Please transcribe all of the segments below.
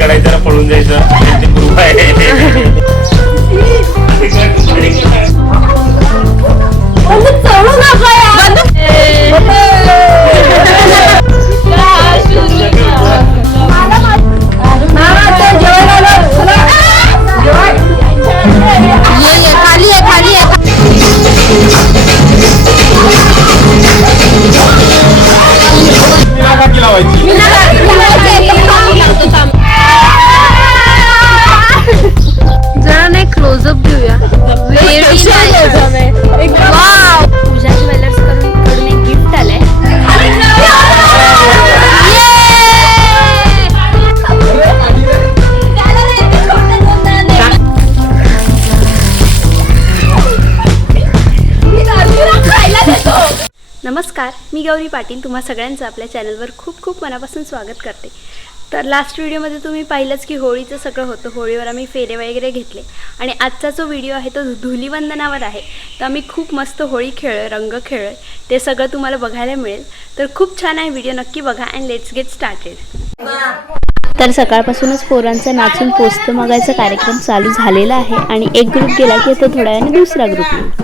काढायचं पळून जायचं. गुरु आहे मी गौरी पाटील तुम्हा सगळ्यांचं आपल्या चॅनलवर खूप खूप मनापासून स्वागत करते. तर लास्ट व्हिडिओमध्ये तुम्ही पाहिलंच की होळीचं सगळं होतं. होळीवर आम्ही फेरे वगैरे घेतले. आणि आजचा जो व्हिडिओ आहे तो धुलीवंदनावर आहे. तर आम्ही खूप मस्त होळी खेळलो रंग खेळलो ते सगळं तुम्हाला बघायला मिळेल. तर खूप छान आहे व्हिडिओ नक्की बघा अँड लेट्स गेट स्टार्टेड तर सकाळपासूनच पोरांचा नाचून पोस्त मागायचा कार्यक्रम चालू झालेला आहे. आणि एक ग्रुप गेला की तो थोड्या वेळाने दुसरा ग्रुप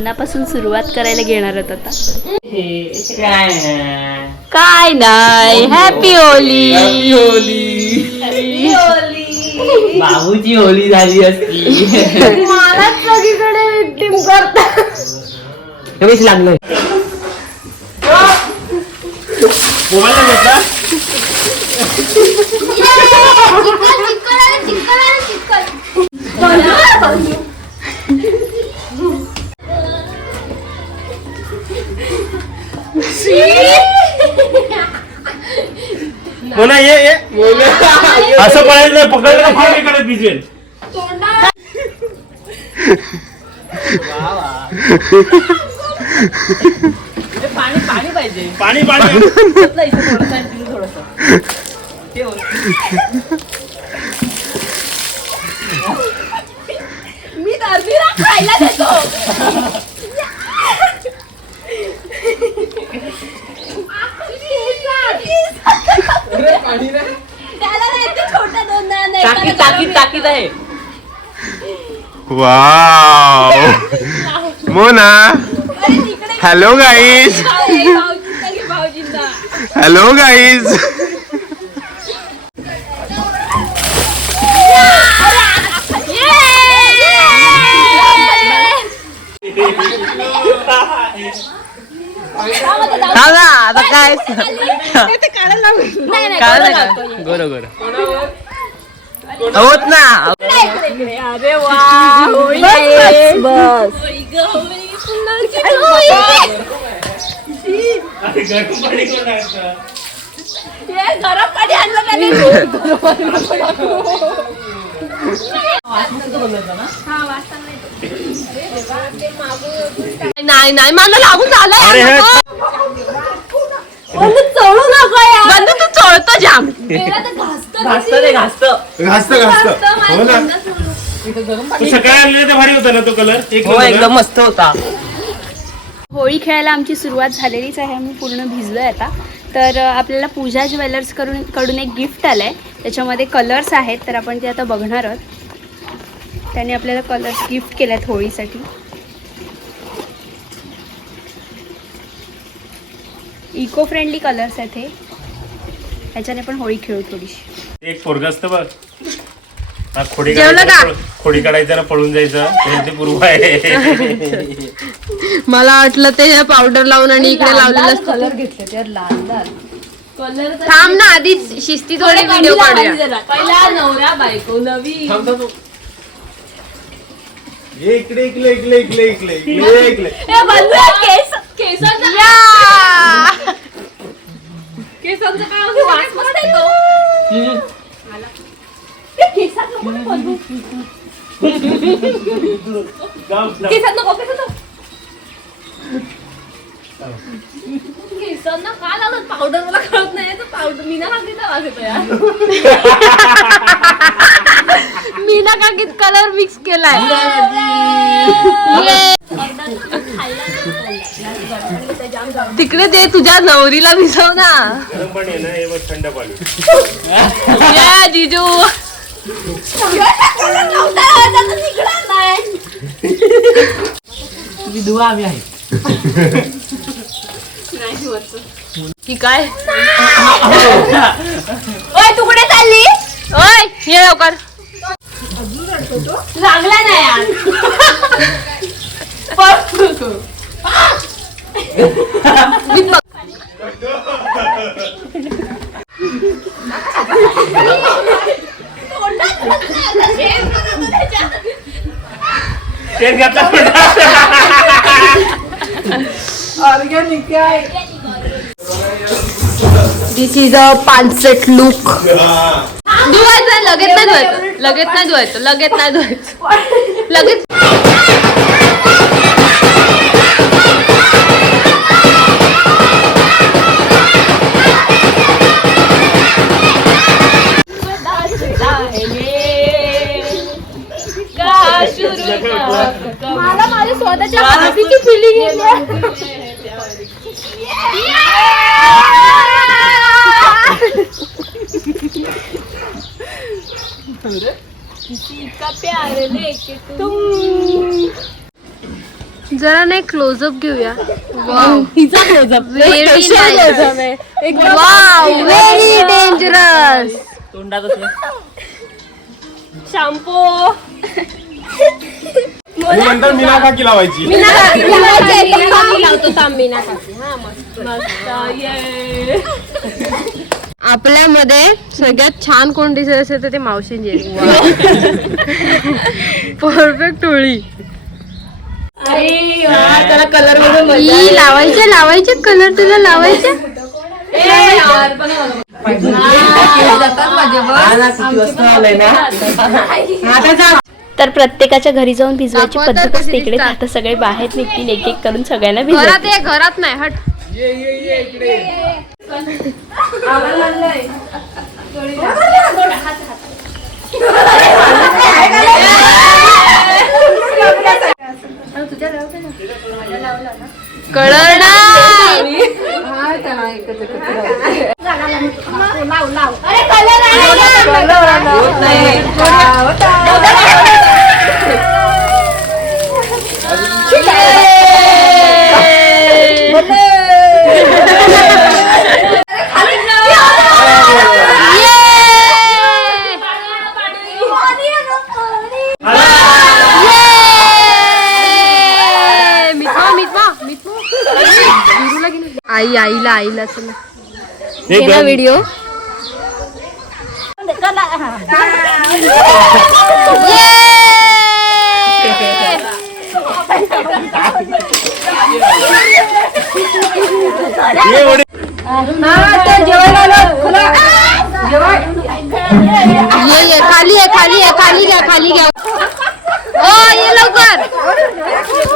मोनापासून सुरुवात करायला घेणार आहोत आता? काय नाही. हॅपी होली बाबूची होली झाली असती. कमीच लागलोय. मोना ये ये. असं पळायचं नाही पकडलं फार इकडे भिजेल? पाणी पाणी. पाहिजे पाणी पाणी थोडंसं. मी दर्दीला खायला देतो त्याला नाही ते छोटा दोन दाणे टाकीत टाकीत आहे. Wow. Mona. Hello guys. Hello guys आता काय? गोर गोर होत ना. अरे वाजता नाही. नाही मला लागून झालं अरे हे. बंधू चोळू नको यार. बंधू तू चोळतो जाम तर घासत. रे घासत. घासत हो ना. तू सकाळी आणलेलं भारी होता ना तो कलर एक हो नंबर. एकदम मस्त होता. होळी खेळायला आमची सुरुवात झालेलीच आहे. आम्ही पूर्ण भिजलोय आता. तर अ, आपल्याला पूजा ज्वेलर्सकडून कडून एक गिफ्ट आलं आहे त्याच्यामध्ये कलर्स आहेत तर आपण ते आता बघणार आहोत. त्याने आपल्याला कलर्स गिफ्ट केले आहेत होळीसाठी. इको फ्रेंडली कलर्स आहेत हे. ह्याच्याने पण होळी खेळू थोडीशी. एक पोरग असतं बघ. हा, खोडी जेवलं काढायचं का? ना, पळ- खोडी काढायचं ना पळून जायचं. हे ते पूर्व आहे. मला वाटलं ते पावडर लावून आणि इकडे लावलेलं असतं. कलर घेतले तर लाल लाल कलर थांब ना आधी शिस्ती थोडी व्हिडिओ काढूया पहिला नवरा बायको नवी. इकडे इकडे इकडे इकडे इकडे इकडे इकडे. बंधू केस केसांचा केसांचा काय होतं? वास मस्त केसात नको केसात केसात पावडर मला कळत नाही तर पावडर मीना भाकरीचा वास येतो यार मी ना कलर मिक्स केलाय तिकडे ते तुझ्या नवरीला भिजव ना. गरम पाणी आहे ना हे बघ थंड पाणी. या जिजू. विधवा आम्ही आहे की काय? ओय तू कुठे चालली? ओय ये लवकर. लागला नाही यार. घातला ऑर्गॅनिक काय? दिस इज अ पानसेट लुक धुवायचं लगेच नाही धुवायचं लगेच नाही धुवायचं लगेच नाही धुवायचं. लगेच जरा नाही क्लोजअप घेऊया. क्लोजअप व्हेरी डेंजरस तोंडात शॅम्पू मी नंतर मीना काकी लावायची. लावतो तांबीना काकी हा मस्त. आपल्यामध्ये सगळ्यात छान कोण दिसत असेल तर ते मावशींची परफेक्ट टोळी त्याला कलर लावायचे लावायचे कलर तुला लावायचे? तर प्रत्येकाच्या घरी जाऊन भिजवायची पद्धत कशी इकडे. आता सगळे बाहेर निघतील एक एक करून सगळ्यांना ये घरात नाही हट. कळलं नाही. आईला चला। हे ना. व्हिडिओ ये ये खाली आहे खाली आहे खाली घ्या खाली घ्या ओ ये लवकर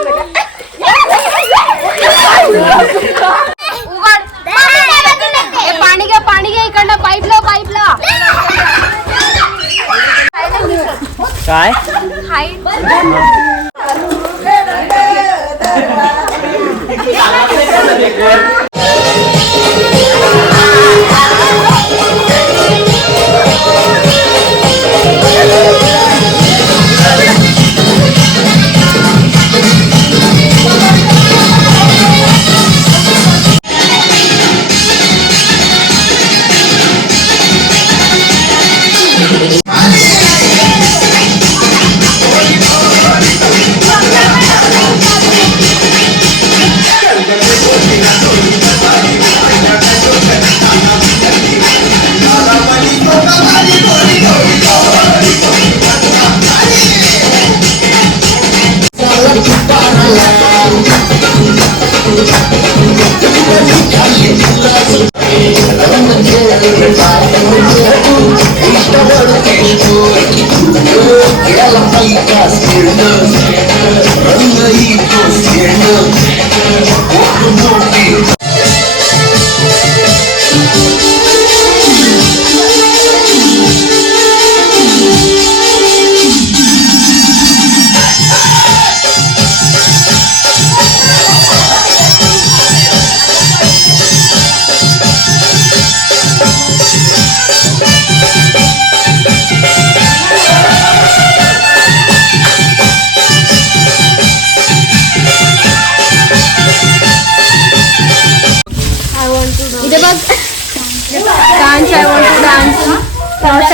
काय? इथे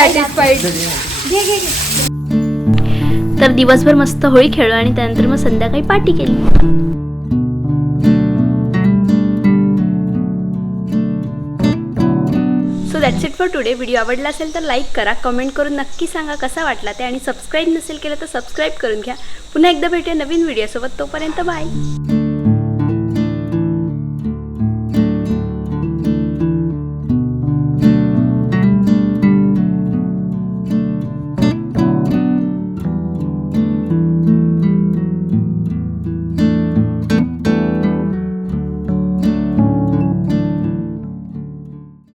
सॅटिस्फाईड तर दिवसभर मस्त होळी खेळलो आणि त्यानंतर मग संध्याकाळी पार्टी केली. So that's it for today video आवडला असेल तर लाईक करा कमेंट करून नक्की सांगा कसा वाटला ते. आणि सबस्क्राईब नसेल केलं तर सबस्क्राईब करून घ्या. पुन्हा एकदा भेटूया नवीन व्हिडिओसोबत तोपर्यंत बाय